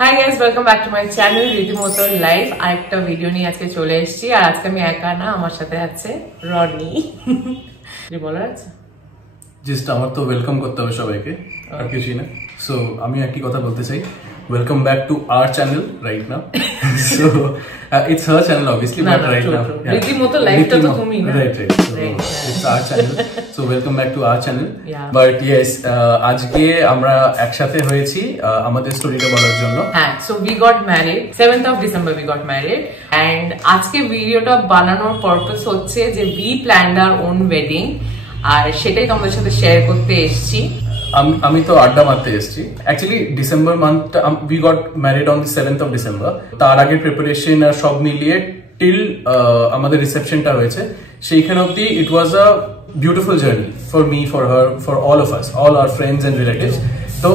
Hi guys, welcome back to my channel রীতিমতো life. আরেকটা video নিয়ে আজকে চলে এসেছি। আর আজকে আমি একা না, আমার সাথে আছে রনি। কি বলার আছে? জাস্ট আমার তো ওয়েলকাম করতে হবে সবাইকে, আর কিছুই না। সো আমি একটি কথা বলতে চাই, welcome back to our channel right now. So it's her channel obviously, but right now রীতিমতো লাইফটা তো তুমি না, right. So it's our channel, so welcome back to our channel. But yes, আজকে আমরা একসাথে হয়েছি আমাদের স্টোরিটা বলার জন্য। হ্যাঁ, so we got married 7th of December, we got married, and আজকে ভিডিওটা বানানোর পারপাস হচ্ছে যে we planned our own wedding, আর সেটাই তোমাদের সাথে শেয়ার করতে এসেছি। আমি তো আড্ডা মারতে এসেছি। অ্যাকচুয়ালি ডিসেম্বর মান্থটা we got married on the 7th of December। তার আগে প্রিপারেশন আর সব মিলিয়ে টিল আমাদের রিসেপশনটা হয়েছে, সেইখানে অব্দি it was a beautiful journey for me, for her, for all of us, all our friends and relatives. তো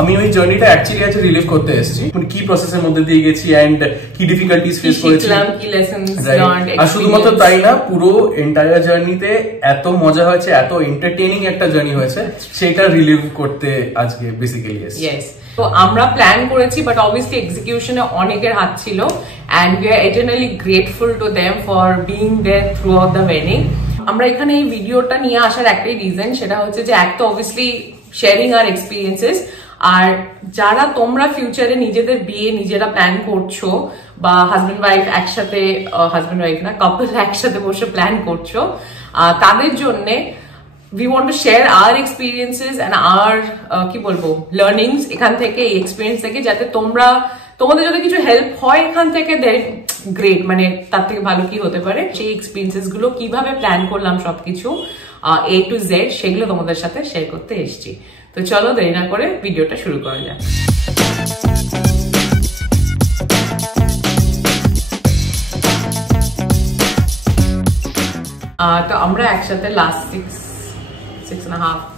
আমি ওই জার্নিটা অ্যাকচুয়ালি আজ রিলিভ করতে এসেছি, কি প্রসেসের মধ্যে দিয়ে গেছি এন্ড কি ডিফিকাল্টিজ ফেস করেছি, আর শুধুমাত্র তাই না, পুরো এন্টায়ার জার্নিতে এত মজা হয়েছে, এত এন্টারটেইনিং একটা জার্নি হয়েছে, সেটা রিলিভ করতে আজকে বেসিক্যালি এসেছি। তো আমরা প্ল্যান করেছি, বাট অবভিয়াসলি এক্সিকিউশনে অনেকের হাত ছিল, and we are eternally grateful to them for being there throughout the wedding. আমরা এখানে এই ভিডিওটা নিয়ে আসার একটাই রিজন, সেটা হচ্ছে যে এক তো অবভিয়াসলি শেয়ারিং আর এক্সপিরিয়েন্সেস, আর যারা তোমরা ফিউচারে নিজেদের বিয়ে নিজেরা প্ল্যান করছো বা হাজবেন্ড ওয়াইফ একসাথে, হাজবেন্ড ওয়াইফ না কাপল একসাথে বসে প্ল্যান করছো, তাদের জন্যে we want to share our experiences and our কি বলবো learnings এখান থেকে, এই এক্সপিরিয়েন্স থেকে, যাতে তোমাদের যদি কিছু হেল্প হয় এখান থেকে, দেন গ্রেট, মানে তার থেকে ভালো কি হতে পারে। সেই এক্সপিরিয়েন্সেস গুলো কিভাবে প্ল্যান করলাম সবকিছু A to Z, সেগুলো তোমাদের সাথে শেয়ার করতে এসেছি। তো চলো দেরি না করে ভিডিওটা শুরু করা যাক। তো আমরা একসাথে লাস্ট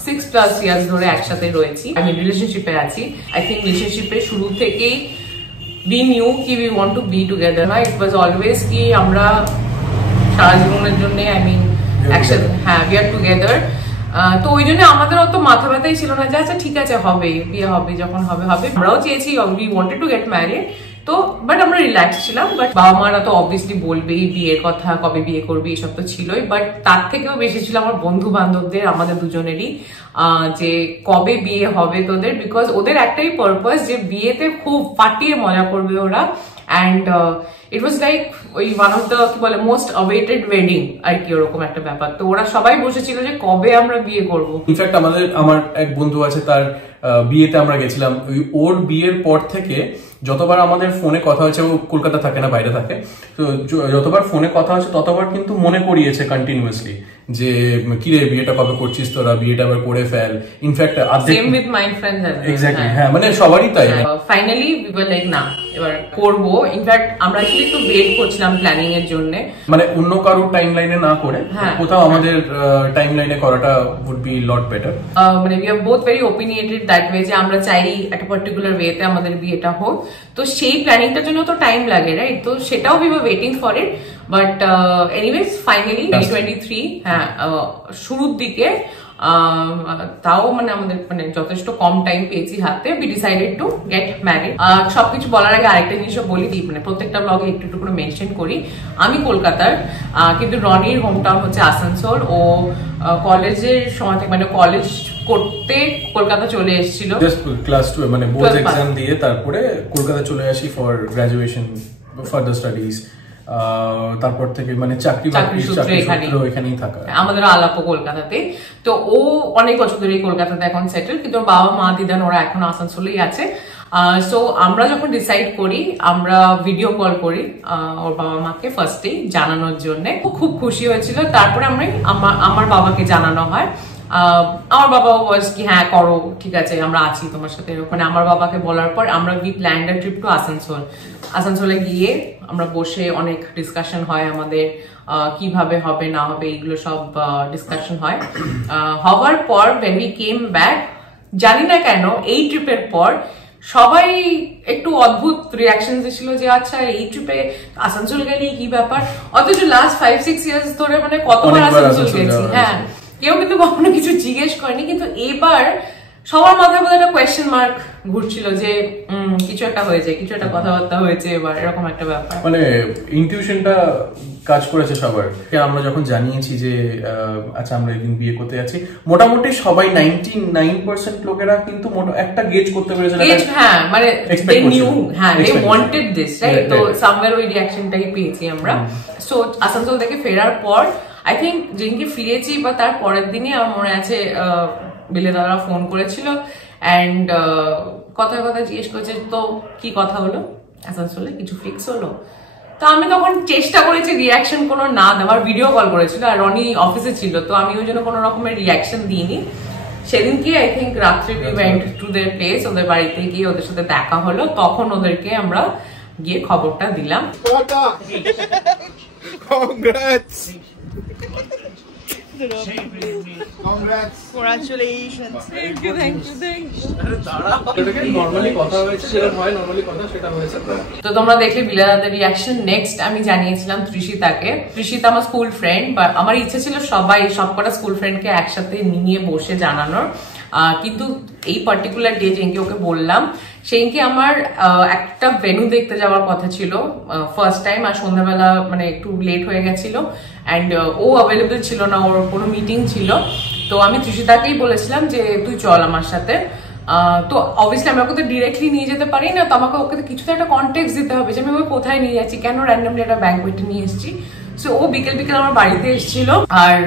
6+ ইয়ার্স ধরে একসাথে রয়েছি, আমি রিলেশনশিপে আছি। আই থিঙ্ক রিলেশনশিপের শুরু থেকেই we knew কি we want to be together, না it was always কি আমরা সারা জীবনের জন্য একসাথে, হ্যাঁ we are together। তো ওই জন্য আমাদের অত মাথা ব্যথাই ছিল না যে আচ্ছা ঠিক আছে হবে, বিয়ে হবে, যখন হবে হবে। আমরাও চেয়েছি, we wanted to get married, তো বাট আমরা রিল্যাক্স ছিলাম। বাট বাবা মারা তো অবভিয়াসলি বলবেই বিয়ের কথা, কবে বিয়ে করবি, এসব তো ছিলই। বাট তার থেকেও বেশি ছিল আমার বন্ধু বান্ধবদের, আমাদের দুজনেরই, যে কবে বিয়ে হবে তোদের, বিকজ ওদের একটাই পারপাস যে বিয়েতে খুব ফাটিয়ে মজা করবে ওরা। অ্যান্ড ইট ওয়াজ লাইক ওই ওয়ান অফ দ্য কি বলে মোস্ট অওয়েটেড ওয়েডিং আর কি, ওরকম একটা ব্যাপার। তো ওরা সবাই বসেছিল যে কবে আমরা বিয়ে করবো। ইনফ্যাক্ট আমার এক বন্ধু আছে, তার বিয়েতে আমরা গেছিলাম। ওর বিয়ের পর থেকে যতবার আমাদের ফোনে কথা হয়েছে, ও কলকাতা থাকে না, বাইরে থাকে, তো যতবার ফোনে কথা হচ্ছে ততবার কিন্তু মনে করিয়েছে কন্টিনিউয়াসলি যে কি রে বিয়েটা কবে করছিস তোরা, বিয়েটা আবার করে fail. In fact same with my friends as well, exactly, হ্যাঁ মানে সবারই তাই। ফাইনালি উই ওয়ার লাইক না এবার করব। ইনফ্যাক্ট আমরা একটু ওয়েট করছিলাম প্ল্যানিং এর জন্য, মানে অন্য কারোর টাইমলাইনে না করে কোথাও আমাদের টাইমলাইনে করাটা উড বি লট বেটার। মানে we are both very opinionated that way, যে আমরা চাই একটা পার্টিকুলার ওয়েতে আমাদের বিয়েটা হোক। তো সেই প্ল্যানিংটার জন্য তো টাইম লাগে, রাইট? তো সেটাও we were waiting for it. But anyways finally 2023, হ্যাঁ শুরুর দিকে, তাও মানে আমাদের মানে যথেষ্ট কম টাইম পেয়েছি হাতে, we decided to get married। সবকিছু বলার আগে আরেকটা জিনিসও বলি, মানে প্রত্যেকটা ব্লগে একটু একটু করে মেনশন করি। আমি কলকাতার, কিন্তু রনির হোম টাউন হচ্ছে আসানসোল। ও কলেজের সময় থেকে, মানে কলেজ করতে কলকাতা চলে এসেছিল, ক্লাস 2 মানে বোর্ড এক্সাম দিয়ে তারপরে কলকাতা চলে আসি ফর গ্রাজুয়েশন, ফার্দার স্টাডিজ। তারপর থেকে মানে চাকরি এখানেই থাকা, আমাদের আলাপও কলকাতাতে। তো ও অনেক বছর ধরে কলকাতাতে এখন সেটেল, কিন্তু বাবা মা দিদান ওরা এখন আসানসোলেই আছে। সো আমরা যখন ডিসাইড করি, আমরা ভিডিও কল করি ওর বাবা মাকে ফার্স্টেই জানানোর জন্য। খুব খুশি হয়েছিল। তারপরে আমার বাবাকে জানানো হয়। আমার বাবা ওয়াজ কি হ্যাঁ করো, ঠিক আছে আমরা আছি তোমার সাথে। মানে আমার বাবাকে বলার পর আমরা we planned a trip to Asansol. আসানসোলে গিয়ে আমরা বসে অনেক ডিসকাশন হয় আমাদের, কিভাবে হবে না হবে এগুলো সব ডিসকাশন হয়। হওয়ার পর when we came back, জানি না কেন এই ট্রিপের পর সবাই একটু অদ্ভুত রিয়াকশন দিয়েছিল যে আচ্ছা এই ট্রিপে আসানসোল গেলি কি ব্যাপার, অথচ লাস্ট 5-6 ইয়ার্স ধরে মানে কতবার আসানসোল গেছি, হ্যাঁ কেউ কিন্তু কখনো কিছু জিজ্ঞেস করেনি। কিন্তু এবার সবার মাথায় বোধহয় একটা কোয়েশ্চেন মার্ক ঘুরছিল যে কিছু একটা হয়েছে, কিছু একটা কথাবার্তা হয়েছে বা এরকম একটা ব্যাপার, মানে ইনটিউশনটা কাজ করেছে সবার। আমরা যখন জানিয়েছি যে আচ্ছা আমরা একদিন বিয়ে করতে যাচ্ছি, মোটামুটি সবাই 99% লোকেরা কিন্তু একটা গেজ করতে পেরেছে, হ্যাঁ মানে দে নিউ, হ্যাঁ দে ওয়ান্টেড দিস, রাইট? তো সামওয়্যার ওই রিঅ্যাকশনটাই পেয়েছি আমরা। সো আসানসোল থেকে ফেরার পর আই থিঙ্ক যেদিনকে ফিরেছি বা তার পরের দিনই আমার মনে আছে বিলে দাদা ফোন করেছিল অ্যান্ড কথায় কথা জিজ্ঞেস করেছে তো কি কথা হলো আসানসোলে, কিছু ফিক্স হলো? তো আমি তখন চেষ্টা করেছি রিয়াকশন কোনো না দেওয়ার, ভিডিও কল করেছিল আর রনি অফিসে ছিল, তো আমি ওই জন্য কোনো রকমের রিয়াকশন দিইনি। সেদিনকে আই থিঙ্ক রাত্রে we went to their place, ওদের বাড়িতে গিয়ে ওদের সাথে দেখা হলো, তখন ওদেরকে আমরা গিয়ে খবরটা দিলাম। Congrats! Congratulations. Thank you. তো তোমরা দেখলে বিলাদাদের রিয়াকশন। নেক্সট আমি জানিয়েছিলাম তৃষিতাকে। তৃষিতা আমার স্কুল ফ্রেন্ড, বাট আমার ইচ্ছে ছিল সবকটা স্কুল ফ্রেন্ডকে একসাথে নিয়ে বসে জানানোর, কিন্তু এই পার্টিকুলার ডে যেদিনকে ওকে বললাম সেদিনকে আমার একটা ভেন্যু দেখতে যাওয়ার কথা ছিল ফার্স্ট টাইম, আর সন্ধ্যাবেলা মানে একটু লেট হয়ে গেছিল অ্যান্ড ও অ্যাভেলেবল ছিল না, ওর কোনো মিটিং ছিল। তো আমি তৃষিতাকেই বলেছিলাম যে তুই চল আমার সাথে। তো অবভিয়াসলি আমি ওকে তো ডিরেক্টলি নিয়ে যেতে পারি না, তো আমাকে ওকে কিছু একটা কনটেক্সট দিতে হবে যে আমি ওকে কোথায় নিয়ে যাচ্ছি, কেন র্যান্ডমলি একটা ব্যাংকুয়েটে নিয়ে এসেছি। সো ও বিকেল আমার বাড়িতে এসেছিল আর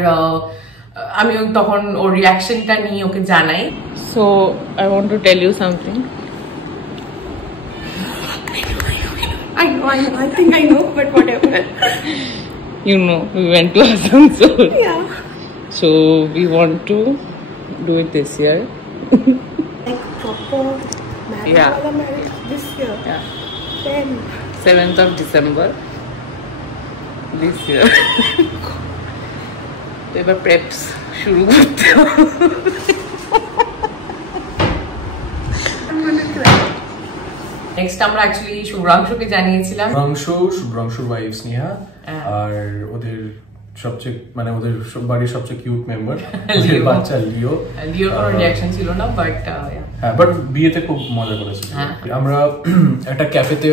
আমি তখন ওর রিয়াকশনটা নিয়ে ওকে জানাই। So I want to tell you something. I think I know, but whatever. You know, we went to Asansol. Yeah. So we want to do it this year. Like proper marriage. Yeah. Marriage this year. Yeah. Then 7th of December this year. তো এবার প্রেপস শুরু করতে হবে। Next আমরা actually শুভ্রাংশুকে জানিয়েছিলাম। শুভ্রাংশুর wife Sneha আর ওদের সবচেয়ে মানে ওদের বাড়ির সবচেয়ে কিউট মেম্বার বাচ্চা লিওর কোনো রিঅ্যাকশন ছিল না, বাট হ্যাঁ, বাট বিয়েতে খুব মজা করেছি। আমরা একটা ক্যাফেতে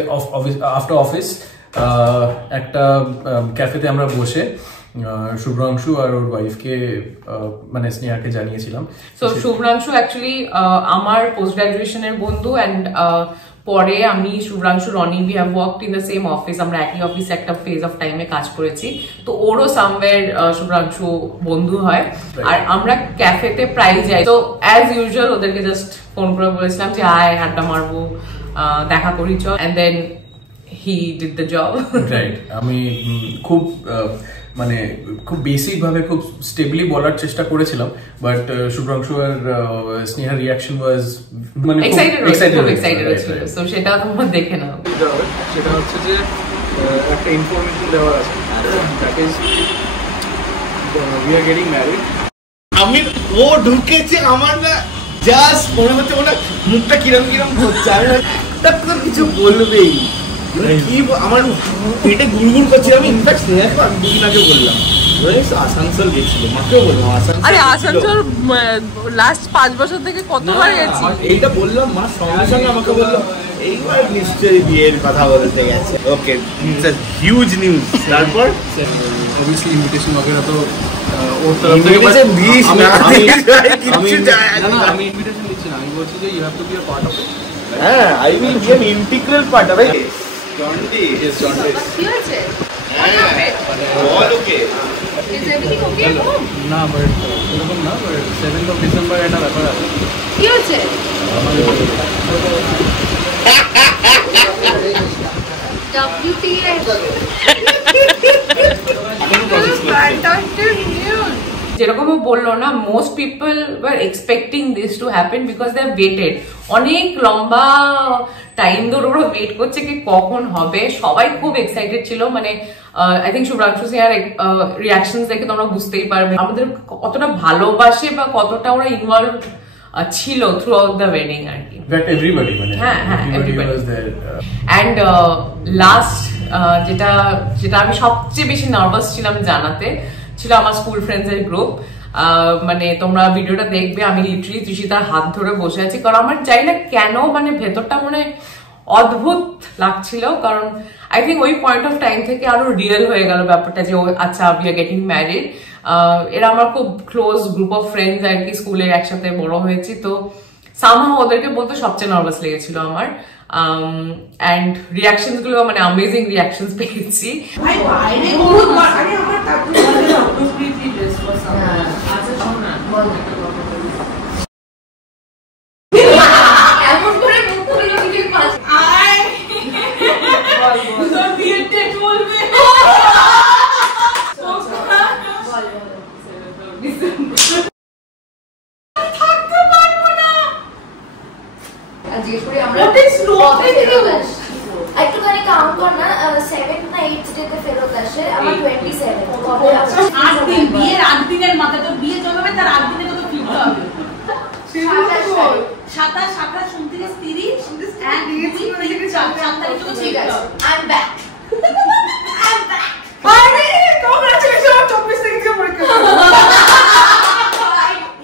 আফটার অফিস একটা ক্যাফেতে আমরা বসে শুভ্রাংশু আর ওর ওয়াইফকে মানে স্নেহাকে জানিয়েছিলাম। সো শুভ্রাংশু অ্যাকচুয়ালি আমার পোস্ট গ্রাজুয়েশনের বন্ধু অ্যান্ড পরে আমি Shubhrangshu Roni we have worked in the same office, আমরা একই অফিসে একটা ফেজ অফ টাইমে কাজ করেছি, তো ওরও সামওয়্যার শুভ্রাংশু বন্ধু হয় আর আমরা ক্যাফেতে প্রায় যাই। তো অ্যাজ ইউজুয়াল ওদেরকে জাস্ট ফোন করে বলেছিলাম যে আয় আড্ডা মারবো, দেখা করি চ, and then he did the job. Right, আমি খুব মানে খুব বেসিক ভাবে খুব স্টেবলি বলার চেষ্টা করেছিলাম, বাট শুভ্রাংশু আর স্নেহার রিঅ্যাকশন ওয়াজ মানে এক্সাইটেড ছিল। সো সেটা তোমরা দেখে নাও। সেটা হচ্ছে যে একটা ইনফরমেশন দেওয়ার আছে, that is we are getting married. আমি ও ঢুকেছে আমার না জাস্ট মনে হচ্ছে ওটা মুখটা কিরম কিরম করছে, আমি তো কিছু বলবেই কি আমার পেটে গুড়গুড় করছে। আমি ইনফ্যাক্ট স্নেহাকে দুদিন আগে বললাম আসানসোল গেছিল, মাকেও বললাম আসানসোল লাস্ট 5 বছর থেকে কতবার গেছি, এইটা বললাম মা সঙ্গে সঙ্গে আমাকে বললো এইবার নিশ্চয়ই বিয়ের কথা বলতে গেছে। ওকে, ইটস আ হিউজ নিউজ। তারপর অবভিয়াসলি ইনভিটেশন वगैरह তো ওর তরফ থেকে আমি ইনভিটেশন দিচ্ছি না, আমি বলছি যে you have to be a part of it. হ্যাঁ, I will be an integral part of it. Yes, Jaundice. কি হয়েছে? All okay. Is everything okay at home? না, বাট এরকম না, বাট 7th of December একটা ব্যাপার আছে। কি হয়েছে? WTF? Fantastic news. যেরকম বললো না, most people were expecting this to happen because they have waited, অনেক লম্বা টাইম ধরে ওরা ওয়েট করছে কি কখন হবে, সবাই খুব এক্সাইটেড ছিল। মানে আই থিঙ্ক শুভ্রাংশু সিংহার রিয়াকশনস দেখে তোমরা বুঝতেই পারবে আমাদের কতটা ভালোবাসে বা কতটা ওরা ইনভলভ ছিল থ্রু আউট দ্য ওয়েডিং আর কি। That everybody, মানে everybody was there. And last যেটা আমি সবচেয়ে বেশি নার্ভাস ছিলাম জানাতে ছিল আমার স্কুল ফ্রেন্ডস এর গ্রুপ। মানে তোমরা ভিডিওটা দেখবে, আমি লিটারালি তৃষিতার হাত ধরে বসে আছি, কারণ আমার জানি না কেন মানে ভেতরটা মানে অদ্ভুত লাগছিল, কারণ আই থিঙ্ক ওই পয়েন্ট অফ টাইম থেকে আরো রিয়েল হয়ে গেল ব্যাপারটা যে আচ্ছা উই আর গেটিং ম্যারিড। এরা আমার খুব ক্লোজ গ্রুপ অফ ফ্রেন্ডস আর কি, স্কুলে একসাথে বড় হয়েছি, তো সামহাও ওদেরকে বলতে সবচেয়ে নার্ভাস লেগেছিল আমার। অ্যান্ড রিয়াকশনস গুলো মানে অ্যামেজিং রিয়াকশনস পেয়েছি। একটুখানি কাউন্ট কর না, 7th না 8th ডেতে ফেরত আসে, আমার 27 কবে আসে? 8 দিন বিয়ের 8 দিনের মাথায় তো বিয়ে জমাবে, তার 8 দিনে কত ফিরতে হবে? 27 28 29 30 and 4 তারিখে তো ঠিক আছে। I'm back. আরে কংগ্রাচুলেশন, 24 তারিখে পরীক্ষা।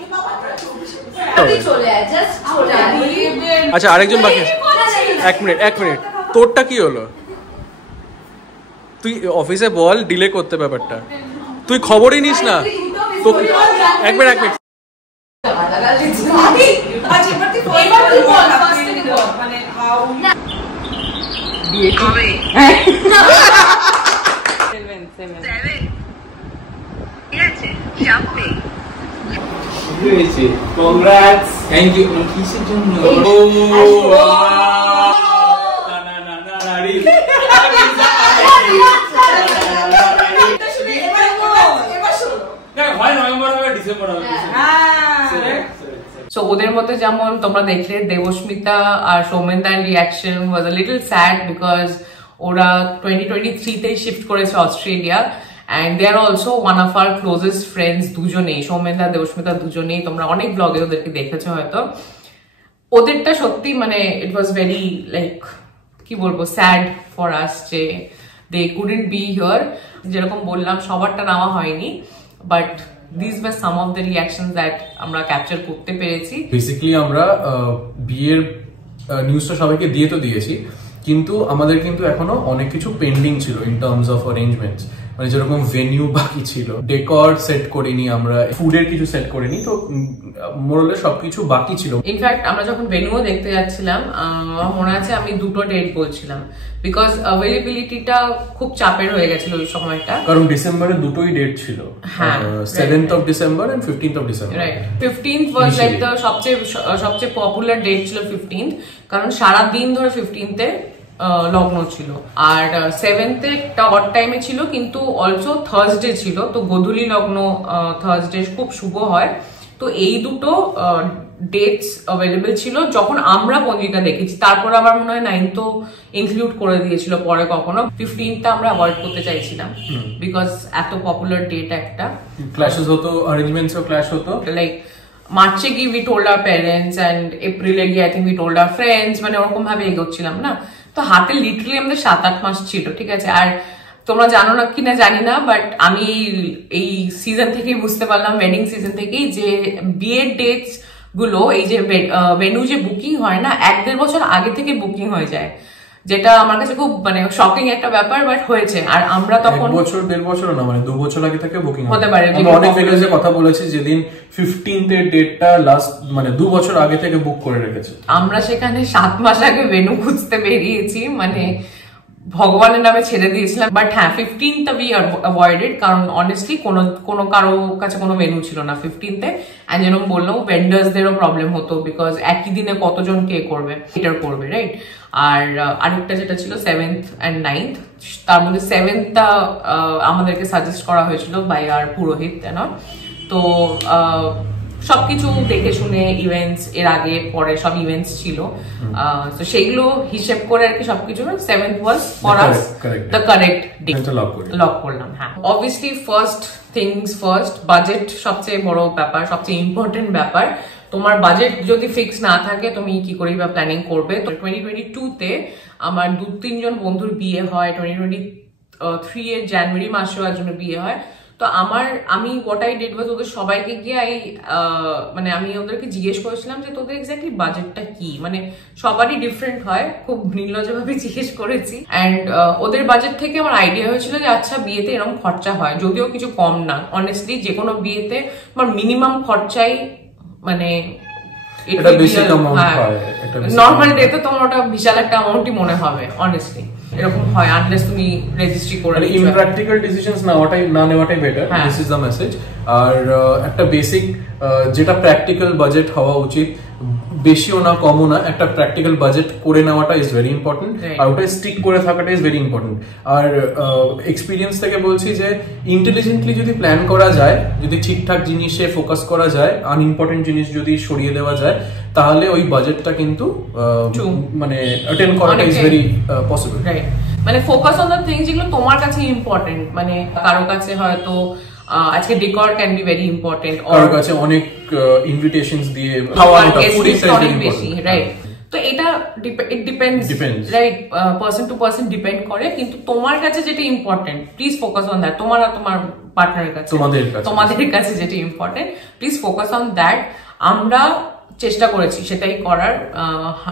এই বাবা 24 চলে আয়, জাস্ট চলে আয়। আচ্ছা আরেকজন বাকি আছে, এক মিনিট তোরটা কি হলো? তুই অফিসে বল ডিলে করতে ব্যাপারটা, তুই খবরই নিস না তো। এক মিনিট আচ্ছা এবার তুই বল, ফার্স্ট থেকে বল, মানে হাউ বিয়ে কবে? 7 ঠিক আছে, জাম্পে হয়েছে। Congrats, thank you. কিসের জন্য? সো ওদের মধ্যে যেমন তোমরা দেখলে দেবস্মিতা আর সৌমেনদার reaction was a little sad, because ওরা 2023-তেই শিফট করেছে Australia, and they are also one of our closest friends, দুজনেই সৌমেনদা দেবস্মিতা দুজনেই, তোমরা অনেক ব্লগে ওদেরকে দেখেছো হয়তো। ওদেরটা সত্যি মানে ইট ওয়াজ ভেরি লাইক কি বলবো স্যাড ফর আস যে দে কুডন্ট বি হিয়ার। যেরকম বললাম সবারটা নেওয়া হয়নি, but these were some of the reactions that আমরা ক্যাপচার করতে পেরেছি। বেসিক্যালি আমরা বিয়ের নিউজটা সবাইকে দিয়ে তো দিয়েছি, কিন্তু আমাদের কিন্তু এখনো অনেক কিছু পেন্ডিং ছিল ইন টার্মস অফ অ্যারেঞ্জমেন্টস, মানে যেরকম ভেনিউ বাকি ছিল, ডেকর সেট করিনি আমরা, ফুডের কিছু সেট করিনি, তো মোরলে সবকিছু বাকি ছিল। ইনফ্যাক্ট আমরা যখন ভেনিউ দেখতে যাচ্ছিলাম আমার মনে আছে আমি 2টো ডেট বলছিলাম, বিকজ অ্যাভেলেবিলিটিটা খুব চাপের হয়ে গেছিল ওই সময়টা, কারণ ডিসেম্বরে দুটোই ডেট ছিল, 7th of December and 15th of December. Right. 15th was like the সবচেয়ে পপুলার ডেট ছিল 15th, কারণ সারা দিন ধরে 15th-এ লগ্ন ছিল, আর 7th-এ একটা অড টাইমে ছিল, কিন্তু অলসো থার্সডে ছিল, তো গোধূলি লগ্ন থার্সডে খুব শুভ হয়, তো এই দুটো ডেটস অ্যাভেলেবল ছিল যখন আমরা পঞ্জিকা দেখেছি। তারপর আবার মনে হয় 9th-ও ইনক্লুড করে দিয়েছিল পরে কখনো, 15th-টা আমরা অ্যাভয়েড করতে চাইছিলাম বিকজ এত পপুলার ডেট একটা। ক্ল্যাশেস হতো, অ্যারেঞ্জমেন্টসও ক্ল্যাশ হতো, লাইক মার্চে গিয়ে we told our parents and এপ্রিলে গিয়ে I think we told our friends, মানে ওরকম ভাবে এগোচ্ছিলাম না, তো হাতে লিটারালি আমাদের 7-8 মাস ছিল, ঠিক আছে। আর তোমরা জানো না কিনা জানি না, বাট আমি এই সিজন থেকেই বুঝতে পারলাম, ওয়েডিং সিজন থেকেই, যে বিয়ের ডেটস গুলো এই যে ভেন্যু যে বুকিং হয় না 1-1.5 বছর আগে থেকে বুকিং হয়ে যায়, যেটা আমার কাছে খুব মানে শকিং একটা ব্যাপার, বাট হয়েছে। আর আমরা তখন 1 বছর 1.5 বছর না, মানে 2 বছর আগে থেকে বুকিং হতে পারে। আমরা অনেক ভিডিওতে কথা বলেছি যেদিন 15th এর ডেটটা লাস্ট মানে 2 বছর আগে থেকে বুক করে রেখেছে। আমরা সেখানে 7 মাস আগে ভেন্যু খুঁজতে বেরিয়েছি, মানে ভগবানের নামে ছেড়ে দিয়েছিলাম, বাট হ্যাঁ 15th উই অ্যাভয়েডেড, কারণ অনেস্টলি কোনো কারো কাছে কোনো ভেন্যু ছিল না 15th-এ, এন্ড যেরকম বললাম ভেন্ডার্সদেরও প্রবলেম হতো, বিকজ একই দিনে কতজন কে করবে, এটার করবে, রাইট। আর আরেকটা যেটা ছিল 7th and 9th, তার মধ্যে 7th-টা আমাদেরকে সাজেস্ট করা হয়েছিল বাই আর পুরোহিত, তাই না? তো সবকিছু দেখে শুনে ইভেন্টস এর আগে পরে সব ইভেন্টস ছিল, তো সেইগুলো হিসেব করে আর কি সবকিছু 7th was for us the correct date, lock করলাম। হ্যাঁ, obviously first things first, budget সবচেয়ে বড় ব্যাপার, সবচেয়ে ইম্পর্টেন্ট ব্যাপার। তোমার বাজেট যদি ফিক্স না থাকে তুমি কি করে বা প্ল্যানিং করবে। তো 2022-তে আমার 2-3 জন বন্ধুর বিয়ে হয়, 2023 এর জানুয়ারি মাসেও একজনের বিয়ে হয়, তো আমি what I did was ওদের সবাইকে গিয়ে মানে আমি ওদেরকে জিজ্ঞেস করেছিলাম যে তোদের এক্স্যাক্টলি বাজেটটা কি, মানে সবারই ডিফারেন্ট হয়, খুব নির্লজ্জভাবে জিজ্ঞেস করেছি। অ্যান্ড ওদের বাজেট থেকে আমার আইডিয়া হয়েছিল যে আচ্ছা বিয়েতে এরকম খরচা হয়, যদিও কিছু কম না। অনেস্টলি যে কোনো বিয়েতে আমার মিনিমাম খরচাই মানে নর্মাল ডেতে তোমার ওটা বিশাল একটা অ্যামাউন্টই মনে হবে অনেস্টলি, এরকম হয় আনলেস তুমি রেজিস্ট্রি করে মানে ইমপ্র্যাকটিক্যাল ডিসিশনস না নেওয়াটাই better, this is the message. আর একটা বেসিক যেটা প্র্যাকটিক্যাল বাজেট হওয়া উচিত, বেশিও না কমও না, একটা প্র্যাকটিক্যাল বাজেট করে নেওয়াটা ইজ ভেরি ইম্পর্টেন্ট, আর ওটা স্টিক করে থাকাটা ইজ ভেরি ইম্পর্টেন্ট। আর এক্সপিরিয়েন্স থেকে বলছি যে ইন্টেলিজেন্টলি যদি প্ল্যান করা যায়, যদি ঠিকঠাক জিনিসে ফোকাস করা যায়, আনইম্পর্টেন্ট জিনিস যদি সরিয়ে দেওয়া যায়, তাহলে ওই বাজেটটা কিন্তু মানে অ্যাটেন্ড করাটা ইজ ভেরি পসিবল। রাইট, মানে ফোকাস অন দ্য থিংস যেগুলো তোমার কাছে ইম্পর্টেন্ট। মানে কারো কাছে হয়তো আজকে decor can be very important, কারো কাছে অনেক ইনভিটেশনস দিয়ে খাওয়ানোটা food is very important, right. তো এটা it depends, right, person to person depend করে। কিন্তু তোমার কাছে যেটা important please focus on that. তোমার আর তোমার পার্টনারের কাছে, তোমাদের কাছে যেটা important please focus on that. আমরা চেষ্টা করেছি সেটাই করার,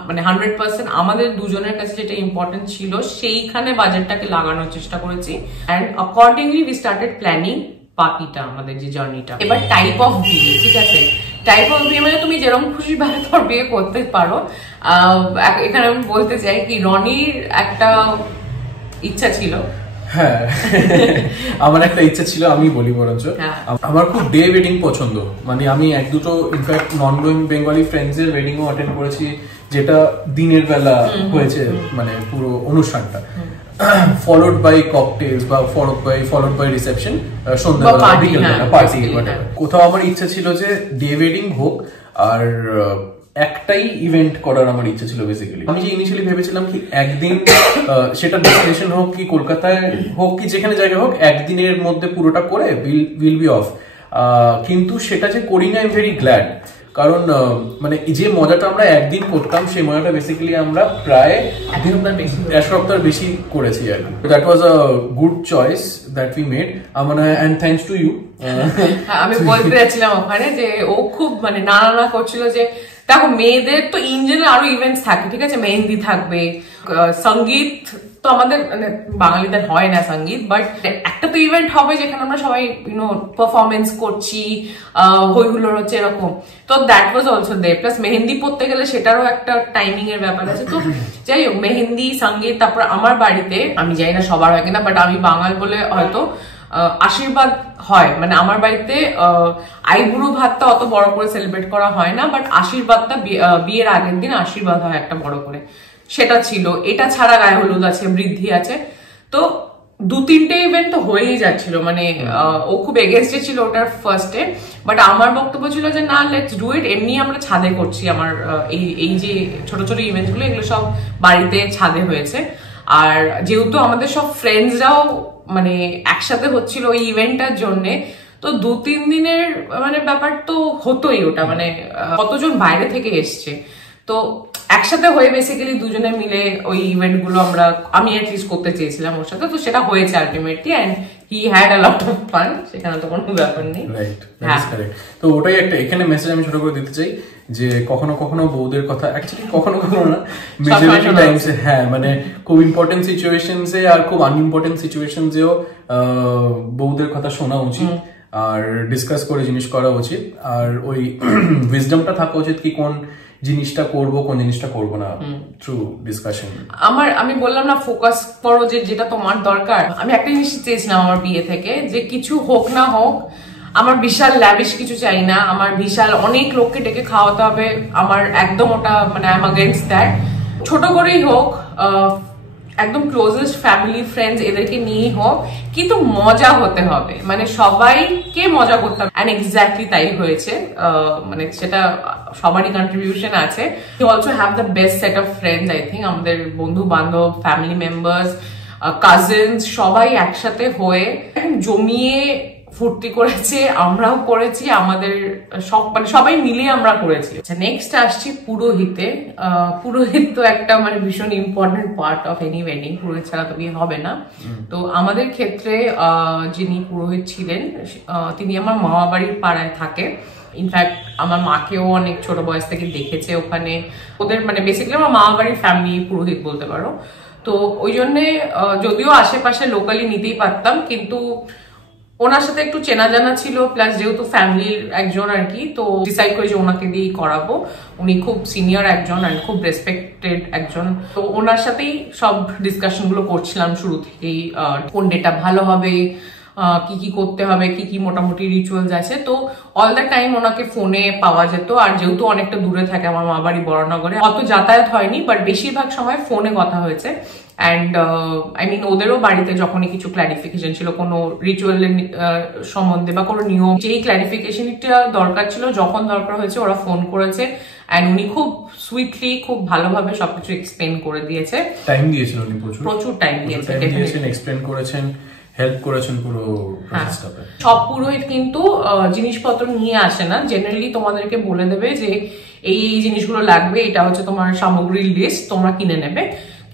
মানে 100% আমাদের দুজনের কাছে যেটা ইম্পর্টেন্ট ছিল সেইখানে বাজেটটাকে লাগানোর চেষ্টা করেছি। And accordingly we started planning বাকিটা আমাদের যে জার্নিটা। এবার টাইপ অফ বিয়ে, ঠিক আছে, টাইপ অফ বিয়ে মানে তুমি যেরকম খুশি ভাবে তোর বিয়ে করতে পারো। এখানে আমি বলতে চাই কি রনির একটা ইচ্ছা ছিল, হ্যাঁ আমার একটা ইচ্ছা ছিল, আমি বলি বরঞ্চ আমার খুব ডে ওয়েডিং পছন্দ। মানে আমি এক দুটো ইনফ্যাক্ট নন বেঙ্গলি ফ্রেন্ডস এর ওয়েডিং ও অ্যাটেন্ড করেছি, যেটা দিনের বেলা হয়েছে, মানে পুরো অনুষ্ঠানটা followed by cocktails বা followed by reception, সন্ধ্যাবেলা বিকেলবেলা পার্টি। কোথাও আমার ইচ্ছা ছিল যে ডে ওয়েডিং হোক, আর একটাই ইভেন্ট করার আমার ইচ্ছা ছিল বেসিক্যালি। আমি যে ইনিশিয়ালি ভেবেছিলাম কি একদিন, সেটা ডেস্টিনেশন হোক কি কলকাতায় হোক কি যেখানে জায়গা হোক, একদিনের মধ্যে পুরোটা করে উইল বি অফ। কিন্তু সেটা যে করি না, আই এম ভেরি গ্ল্যাড। কারণ মানে যে মজাটা আমরা একদিন করতাম, সেই মজাটা বেসিক্যালি আমরা প্রায় এক সপ্তাহ বেশি করেছি আর কি। That was a good choice that we made, and thanks to you. আমি বলতে যাচ্ছিলাম ওখানে যে ও খুব মানে না করছিল যে দেখো মেয়েদের তো ইন জেনারেল আরো ইভেন্টস থাকে, ঠিক আছে, মেহেন্দি থাকবে, সঙ্গীত তো আমাদের মানে বাঙালিদের হয় না সঙ্গীত, বাট একটা তো ইভেন্ট হবে যেখানে আমরা সবাই পারফরমেন্স করছি, হই হুল্লোড় হচ্ছে এরকম। তো that was also they. Plus mehndi পড়তে গেলে সেটারও একটা টাইমিং এর ব্যাপার আছে। তো যাই হোক, মেহেন্দি, সঙ্গীত, তারপর আমার বাড়িতে আমি জানি না সবার হয় কিনা, বাট আমি বাঙাল বলে হয়তো আশীর্বাদ হয়। মানে আমার বাড়িতে আইবুড়ো ভাতটা অত বড় করে সেলিব্রেট করা হয় না, বাট আশীর্বাদটা বিয়ের আগের দিন আশীর্বাদ হয় একটা বড় করে, সেটা ছিল। এটা ছাড়া গায়ে হলুদ আছে, বৃদ্ধি আছে। তো 2-3টে ইভেন্ট তো হয়েই যাচ্ছিল। মানে ও খুব এগেনস্টে ছিল ওটার ফার্স্টে, বাট আমার বক্তব্য ছিল যে না, লেটস ডু ইট। এমনি আমরা ছাদে করছি, আমার এই যে ছোট ছোট ইভেন্ট গুলো এগুলো সব বাড়িতে ছাদে হয়েছে। আর যেহেতু আমাদের সব ফ্রেন্ডসরাও মানে একসাথে হচ্ছিল ওই ইভেন্টটার জন্য, তো 2-3 দিনের মানে ব্যাপার তো হতোই ওটা। মানে কতজন বাইরে থেকে এসছে, তো একসাথে হয়ে বেসিক্যালি দুজনে মিলে ওই ইভেন্ট গুলো আমি অ্যাটলিস্ট করতে চেয়েছিলাম ওর সাথে। তো সেটা হয়েছে ultimately, and he had a lot of fun, সেখানে তো কোনো ব্যাপার নেই। তো ওটাই একটা এখানে মেসেজ আমি ছোট করে দিতে চাই যে কখনো কখনো বউদের কথা, অ্যাকচুয়ালি কখনো না, মেজরিটি টাইমস, হ্যাঁ, মানে খুব ইম্পর্টেন্ট সিচুয়েশনসে আর খুব আনইম্পর্টেন্ট সিচুয়েশনসেও বউদের কথা শোনা উচিত, আর ডিসকাস করে জিনিস করা উচিত। আর ওই উইজডমটা থাকা উচিত কি কোন জিনিসটা করব, কোন জিনিসটা করব না, থ্রু ডিসকাশন। আমি বললাম না, ফোকাস করো যে যেটা তোমার দরকার। আমি একটা জিনিস চেয়েছিলাম আমার বিয়ে থেকে, যে কিছু হোক না হোক, আমার বিশাল ল্যাভিশ কিছু চাই না, আমার বিশাল অনেক লোককে ডেকে খাওয়াতে হবে, আমার একদম ওটা মানে আই এম এগেইনস্ট দ্যাট। ছোট করেই হোক, একদম ক্লোজেস্ট ফ্যামিলি ফ্রেন্ডস এদেরকে নিয়েই হোক, কিন্তু মজা হতে হবে, মানে সবাইকে মজা করতে হবে। এন্ড এক্স্যাক্টলি তাই হয়েছে। মানে সেটা সবারই কন্ট্রিবিউশন আছে। You also have the best set of friends, I think. আমাদের বন্ধু বান্ধব, ফ্যামিলি মেম্বার্স, কাজিনস সবাই একসাথে হয়ে জমিয়ে ফুর্তি করেছে, আমরাও করেছি, আমাদের মানে সবাই মিলে আমরা করেছি। আচ্ছা, নেক্সট আসছি পুরোহিতে। পুরোহিত তো একটা মানে ভীষণ important part of any wedding, পুরোহিত ছাড়া তো বিয়ে হবে না। তো আমাদের ক্ষেত্রে যিনি পুরোহিত ছিলেন তিনি আমার মামা বাড়ির পাড়ায় থাকে। ইনফ্যাক্ট আমার মাকেও অনেক ছোট বয়স থেকে দেখেছে ওখানে। ওদের মানে বেসিক্যালি আমার মামা বাড়ির ফ্যামিলি পুরোহিত বলতে পারো। তো ওই জন্যে যদিও আশেপাশে লোকালি নিতেই পারতাম, কিন্তু ওনার সাথে একটু চেনা জানা ছিল, প্লাস যেহেতু ফ্যামিলির একজন আর কি, তো ডিসাইড করে যে ওনাকে দিয়েই করাবো। উনি খুব সিনিয়র একজন অ্যান্ড খুব রেসপেক্টেড একজন। তো ওনার সাথেই সব ডিসকাশন গুলো করছিলাম শুরু থেকেই, কোন ডেটা ভালো হবে, কি কি করতে হবে, কি কি মোটামুটি রিচুয়ালস আছে। তো অল দ্য টাইম ওনাকে ফোনে পাওয়া যেত। আর যেহেতু অনেকটা দূরে থাকে আমার মা বাড়ি বড়নগরে, অত যাতায়াত হয়নি, বাট বেশিরভাগ সময় ফোনে কথা হয়েছে। অ্যান্ড আই মিন ওদেরও বাড়িতে যখনই কিছু ক্ল্যারিফিকেশন ছিল কোনো রিচুয়ালের সম্বন্ধে বা কোনো নিয়ম, যেই ক্ল্যারিফিকেশনটা দরকার ছিল যখন দরকার হয়েছে ওরা ফোন করেছে। অ্যান্ড উনি খুব সুইটলি খুব ভালোভাবে সবকিছু এক্সপ্লেন করে দিয়েছে। টাইম দিয়েছেন উনি, প্রচুর টাইম দিয়েছেন, এক্সপ্লেন করেছেন, হেল্প করেছেন পুরো প্রসেসটাতে। সব পুরোহিত কিন্তু জিনিসপত্র নিয়ে আসে না, জেনারেলি তোমাদেরকে বলে দেবে যে এই এই জিনিসগুলো লাগবে, এটা হচ্ছে তোমার সামগ্রীর লিস্ট, তোমরা কিনে নেবে।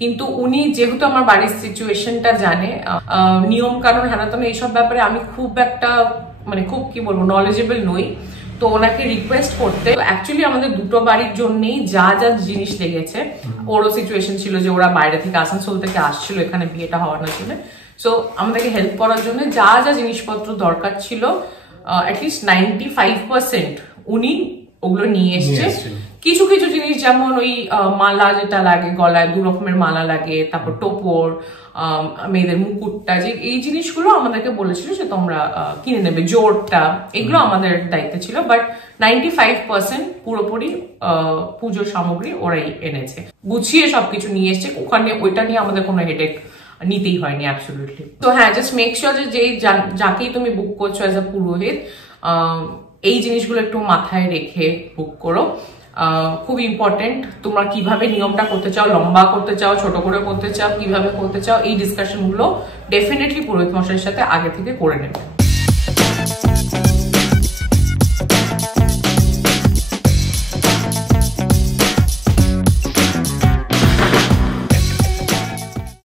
কিন্তু উনি যেহেতু আমার বাড়ির সিচুয়েশনটা জানে, নিয়ম কানুন হেনাতন এইসব ব্যাপারে আমি খুব একটা মানে খুব কি বলবো নলেজেবল নই। তো ওনাকে রিকোয়েস্ট করতে, অ্যাকচুয়ালি আমাদের দুটো বাড়ির জন্যই যা যা জিনিস লেগেছে, ওরও সিচুয়েশন ছিল যে ওরা বাইরে থেকে আসানসোল থেকে আসছিল এখানে বিয়েটা হওয়ার জন্য। সো আমাদেরকে হেল্প করার জন্য যা যা জিনিসপত্র দরকার ছিল অ্যাটলিস্ট 95% উনি ওগুলো নিয়ে এসছে। কিছু কিছু জিনিস যেমন ওই মালা যেটা লাগে গলায়, 2 রকমের মালা লাগে, তারপর টোপর, মেয়েদের মুকুটটা, যে এই জিনিসগুলো আমাদেরকে বলেছিল যে তোমরা কিনে নেবে, জোরটা, এগুলো আমাদের দায়িত্ব ছিল। বাট 95% পুরোপুরি পুজোর সামগ্রী ওরাই এনেছে, গুছিয়ে সবকিছু নিয়ে এসছে। ওখানে ওইটা নিয়ে আমাদের কোনো হেডেক নিতেই হয়নি অ্যাবসলিউটলি। তো হ্যাঁ, জাস্ট মেক শিওর যে যাকেই তুমি বুক করছো অ্যাজ আ পুরোহিত, এই জিনিসগুলো একটু মাথায় রেখে বুক করো। খুব ইম্পর্টেন্ট, তোমরা কিভাবে নিয়মটা করতে চাও, লম্বা করতে চাও, ছোট করে করতে চাও, কিভাবে করতে চাও, এই ডিসকাশন গুলো ডেফিনেটলি পুরোহিত মশাইয়ের সাথে আগে থেকে করে নেবে।